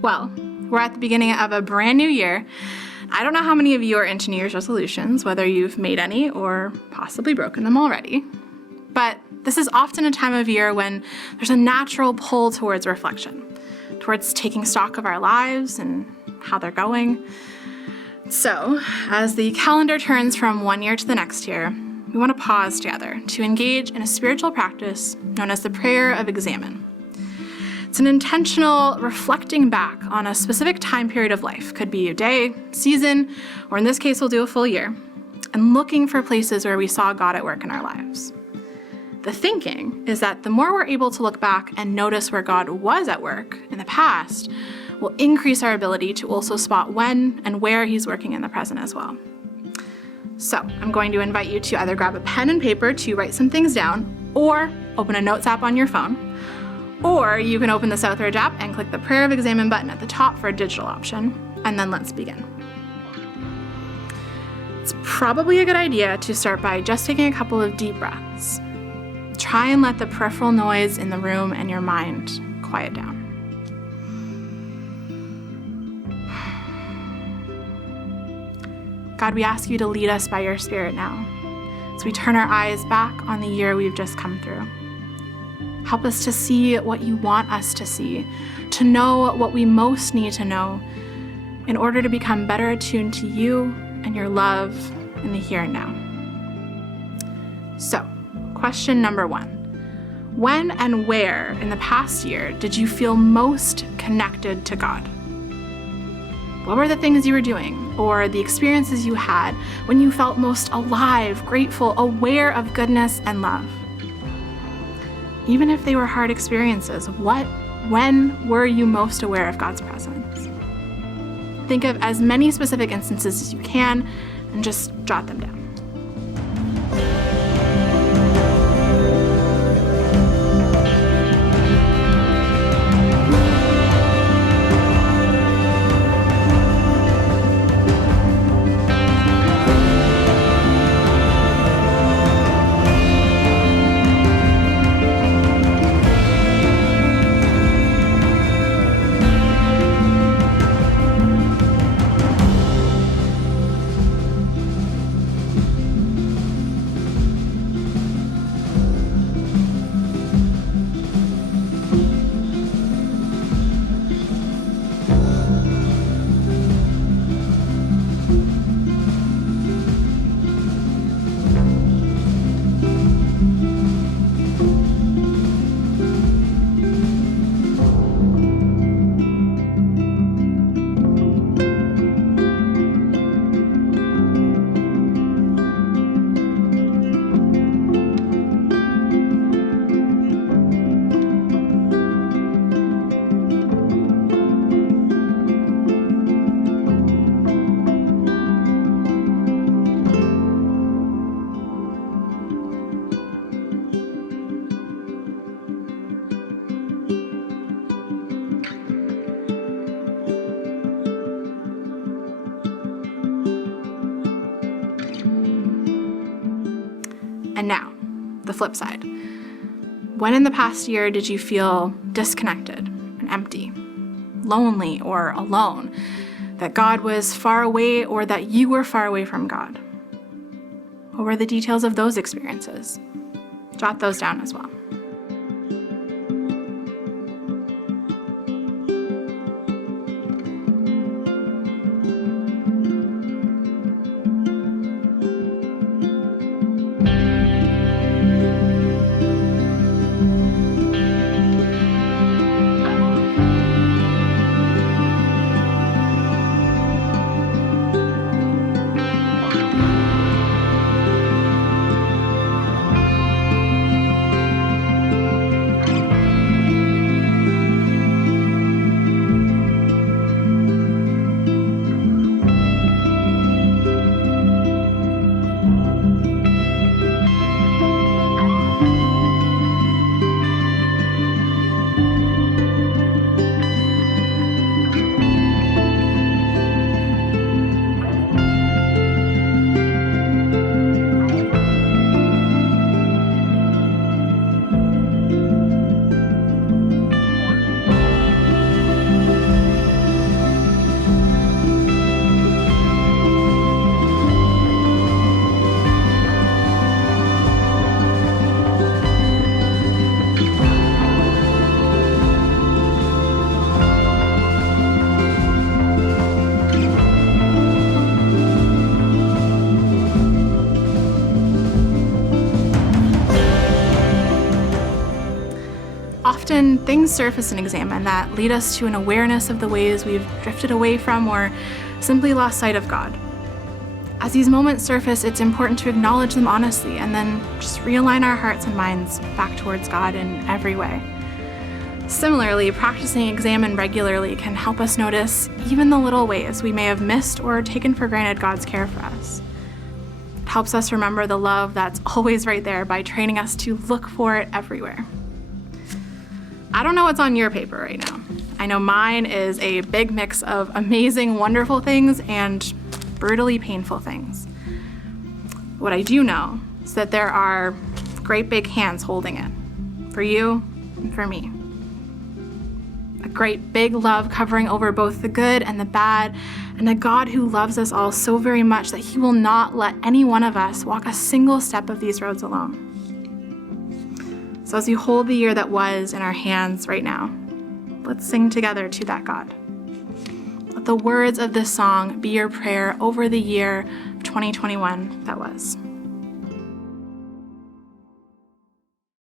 Well, we're at the beginning of a brand new year. I don't know how many of you are into New Year's resolutions, whether you've made any or possibly broken them already. But this is often a time of year when there's a natural pull towards reflection, towards taking stock of our lives and how they're going. So, as the calendar turns from one year to the next year, we want to pause together to engage in a spiritual practice known as the prayer of Examen. It's an intentional reflecting back on a specific time period of life. Could be a day, season, or in this case, we'll do a full year, and looking for places where we saw God at work in our lives. The thinking is that the more we're able to look back and notice where God was at work in the past, will increase our ability to also spot when and where He's working in the present as well. So I'm going to invite you to either grab a pen and paper to write some things down, or open a notes app on your phone. Or you can open the Southridge app and click the Prayer of Examen button at the top for a digital option, and then let's begin. It's probably a good idea to start by just taking a couple of deep breaths. Try and let the peripheral noise in the room and your mind quiet down. God, we ask you to lead us by your Spirit now, as we turn our eyes back on the year we've just come through. Help us to see what you want us to see, to know what we most need to know in order to become better attuned to you and your love in the here and now. So, question number 1. When and where in the past year did you feel most connected to God? What were the things you were doing or the experiences you had when you felt most alive, grateful, aware of goodness and love? Even if they were hard experiences, when were you most aware of God's presence? Think of as many specific instances as you can and just jot them down. And now, the flip side. When in the past year did you feel disconnected and empty, lonely or alone, that God was far away or that you were far away from God? What were the details of those experiences? Jot those down as well. often things surface in Examen that lead us to an awareness of the ways we've drifted away from or simply lost sight of God. As these moments surface, it's important to acknowledge them honestly and then just realign our hearts and minds back towards God in every way. Similarly, practicing Examen regularly can help us notice even the little ways we may have missed or taken for granted God's care for us. It helps us remember the love that's always right there by training us to look for it everywhere. I don't know what's on your paper right now. I know mine is a big mix of amazing, wonderful things and brutally painful things. What I do know is that there are great big hands holding it, for you and for me. A great big love covering over both the good and the bad, and a God who loves us all so very much that he will not let any one of us walk a single step of these roads alone. So as you hold the year that was in our hands right now, let's sing together to that God. Let the words of this song be your prayer over the year of 2021 that was.